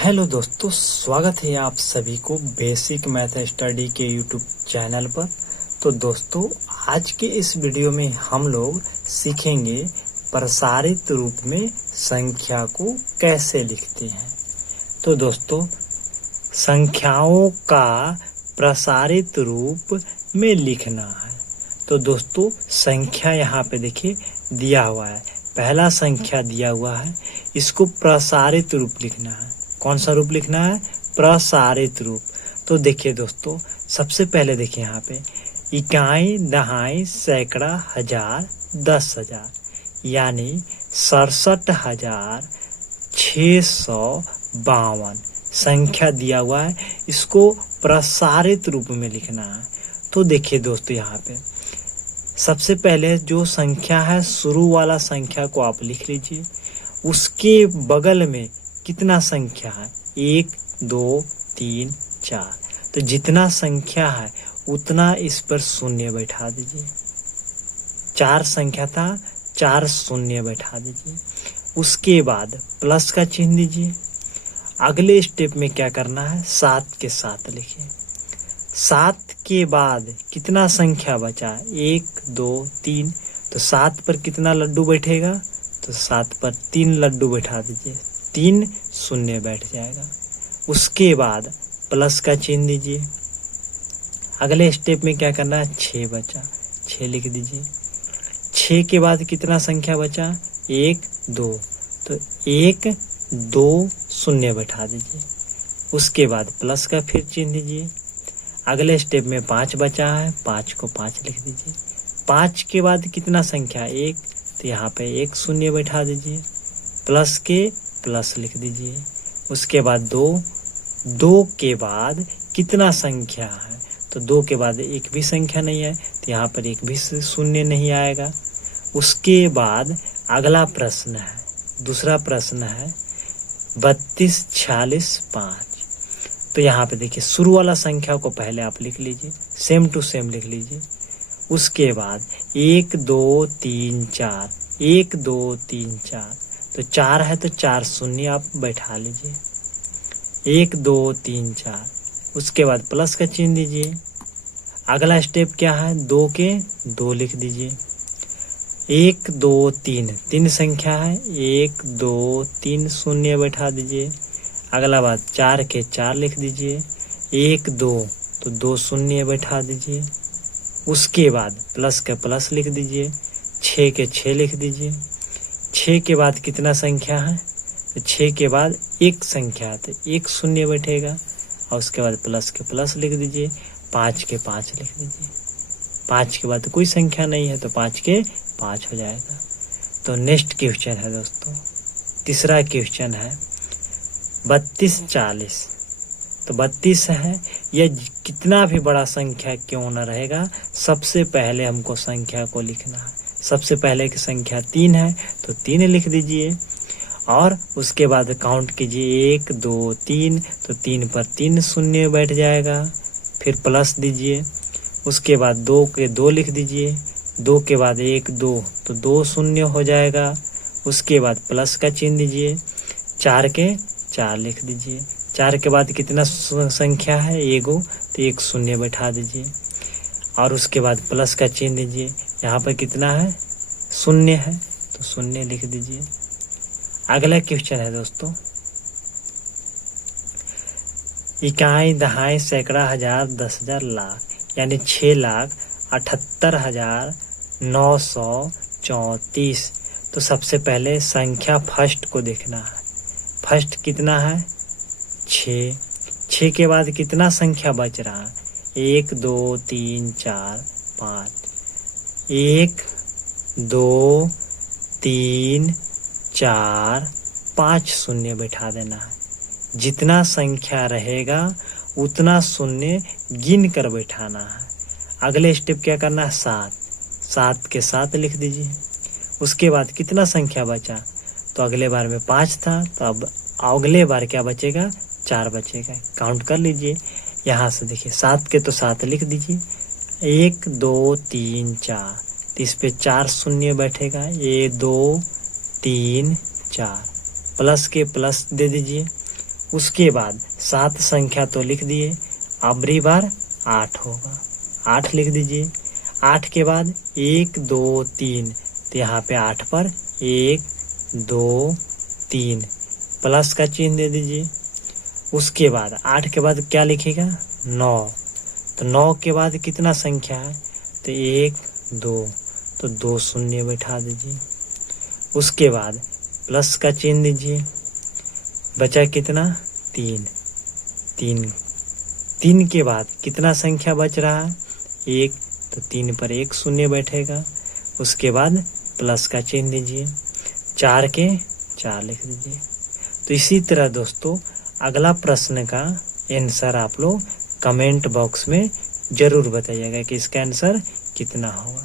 Hello दोस्तों, स्वागत है आप सभी को बेसिक मैथ स्टडी के यूट्यूब चैनल पर। तो दोस्तों, आज के इस वीडियो में हम लोग सीखेंगे प्रसारित रूप में संख्या को कैसे लिखते हैं। तो दोस्तों, संख्याओं का प्रसारित रूप में लिखना है। तो दोस्तों, संख्या यहाँ पे देखिए दिया हुआ है, पहला संख्या दिया हुआ है, इसको प्रसारित रूप लिखना है। कौन सा रूप लिखना है? प्रसारित रूप। तो देखिए दोस्तों, सबसे पहले देखिए यहाँ पे इकाई, दहाई, सैकड़ा, हजार, 10,000 यानी 67,652 संख्या दिया हुआ है, इसको प्रसारित रूप में लिखना है। तो देखिए दोस्तों, यहाँ पे सबसे पहले जो संख्या है, शुरू वाला संख्या को आप लिख लीजिए। उसके बगल में कितना संख्या है? 1, 2, 3, 4। तो जितना संख्या है उतना इस पर शून्य बैठा दीजिए। 4 संख्या था, 4 शून्य बैठा दीजिए। उसके बाद प्लस का चिन्ह दीजिए। अगले स्टेप में क्या करना है? 7 के साथ लिखिए। 7 के बाद कितना संख्या बचा? 1, 2, 3। तो 7 पर कितना लड्डू बैठेगा? तो 7 पर 3 लड्डू बैठा दीजिए, 3 शून्य बैठ जाएगा। उसके बाद प्लस का चिन्ह दीजिए। अगले स्टेप में क्या करना है? 6 बचा, 6 लिख दीजिए। 6 के बाद कितना संख्या बचा? 1, 2। तो 1, 2 शून्य बैठा दीजिए। उसके बाद प्लस का फिर चिन्ह दीजिए। अगले स्टेप में 5 बचा है, 5 को 5 लिख दीजिए। 5 के बाद कितना संख्या? 1। तो यहाँ पे 1 शून्य बैठा दीजिए, प्लस के प्लस लिख दीजिए। उसके बाद 2 के बाद कितना संख्या है? तो 2 के बाद एक भी संख्या नहीं है, तो यहाँ पर एक भी शून्य नहीं आएगा। उसके बाद अगला प्रश्न है, दूसरा प्रश्न है 32, 46, 5। तो यहाँ पे देखिए शुरू वाला संख्या को पहले आप लिख लीजिए, सेम टू सेम लिख लीजिए। उसके बाद 1, 2, 3, 4, 1, 2, 3, 4। तो 4 है तो 4 शून्य आप बैठा लीजिए। 1, 2, 3, 4। उसके बाद प्लस का चिन्ह दीजिए। अगला स्टेप क्या है? 2 के 2 लिख दीजिए। 1, 2, 3, 3 संख्या है, 1, 2, 3 शून्य बैठा दीजिए। अगला बात 4 के 4 लिख दीजिए। 1, 2 तो 2 शून्य बैठा दीजिए। उसके बाद प्लस का प्लस लिख दीजिए। 6 के 6 लिख दीजिए। 6 के बाद कितना संख्या है? तो 6 के बाद एक संख्या है, तो 1 शून्य बैठेगा। और उसके बाद प्लस के प्लस लिख दीजिए। 5 के 5 लिख दीजिए। 5 के बाद कोई संख्या नहीं है, तो 5 के 5 हो जाएगा। तो नेक्स्ट क्वेश्चन है दोस्तों, तीसरा क्वेश्चन है 32, 40। तो 32 है, यह कितना भी बड़ा संख्या क्यों न रहेगा, सबसे पहले हमको संख्या को लिखना है। सबसे पहले की संख्या 3 है, तो 3 लिख दीजिए। और उसके बाद काउंट कीजिए, 1, 2, 3। तो 3 पर 3 शून्य बैठ जाएगा। फिर प्लस दीजिए। उसके बाद 2 के 2 लिख दीजिए। 2 के बाद 1, 2 तो 2 शून्य हो जाएगा। उसके बाद प्लस का चिन्ह दीजिए। 4 के 4 लिख दीजिए। 4 के बाद कितना संख्या है? 1, तो 1 शून्य बैठा दीजिए। और उसके बाद प्लस का चिन्ह दीजिए। यहाँ पर कितना है? शून्य है, तो शून्य लिख दीजिए। अगला क्वेश्चन है दोस्तों, इकाई, दहाई, सैकड़ा, हजार, 10,000, लाख यानी 6,78,934। तो सबसे पहले संख्या फर्स्ट को देखना है। फर्स्ट कितना है? 6। 6 के बाद कितना संख्या बच रहा है? 1, 2, 3, 4, 5। 1, 2, 3, 4, 5 शून्य बैठा देना है। जितना संख्या रहेगा उतना शून्य गिन कर बैठाना है। अगले स्टेप क्या करना है? 7। 7 के 7 लिख दीजिए। उसके बाद कितना संख्या बचा? तो अगले बार में 5 था, तो अब अगले बार क्या बचेगा? 4 बचेगा। काउंट कर लीजिए। यहाँ से देखिए 7 के तो 7 लिख दीजिए। 1, 2, 3, 4। तो इस पे 4 शून्य बैठेगा। 1, 2, 3, 4। प्लस के प्लस दे दीजिए। उसके बाद 7 संख्या तो लिख दिए, अबरी बार 8 होगा, 8 लिख दीजिए। 8 के बाद 1 2 3, तो यहाँ पे 8 पर 1 2 3 प्लस का चिन्ह दे दीजिए। उसके बाद 8 के बाद क्या लिखेगा, 9, तो 9 के बाद कितना संख्या है, तो 1 2, तो 2 शून्य बैठा दीजिए। उसके बाद प्लस का चिन्ह दीजिए, बचा कितना, 3 3 3 के बाद कितना संख्या बच रहा है, 1, तो 3 पर 1 शून्य बैठेगा। उसके बाद प्लस का चिन्ह दीजिए, 4 के 4 लिख दीजिए। तो इसी तरह दोस्तों अगला प्रश्न का आंसर आप लोग कमेंट बॉक्स में जरूर बताइएगा कि इसका आंसर कितना होगा।